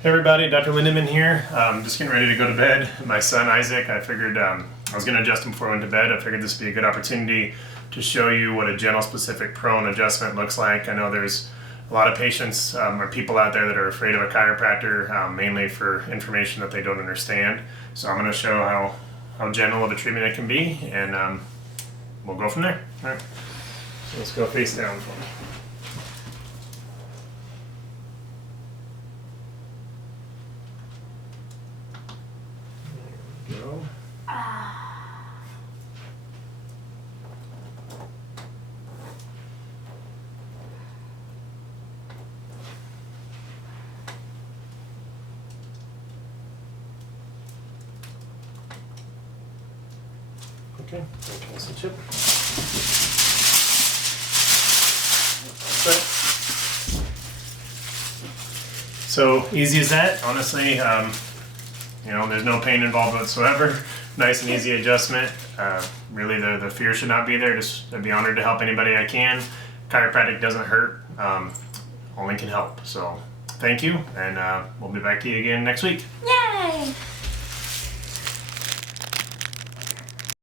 Hey everybody, Dr. Lindeman here. Just getting ready to go to bed. My son Isaac, I figured I was going to adjust him before I went to bed. I figured this would be a good opportunity to show you what a gentle specific prone adjustment looks like. I know there's a lot of patients or people out there that are afraid of a chiropractor, mainly for information that they don't understand. So I'm going to show how gentle of a treatment it can be, and we'll go from there. All right. So let's go face down for me. Go. Okay, cancel chip. So easy as that, honestly. There's no pain involved whatsoever. Nice and easy adjustment. Really, the fear should not be there. I'd be honored to help anybody I can. Chiropractic doesn't hurt, only can help. So thank you, and we'll be back to you again next week. Yay!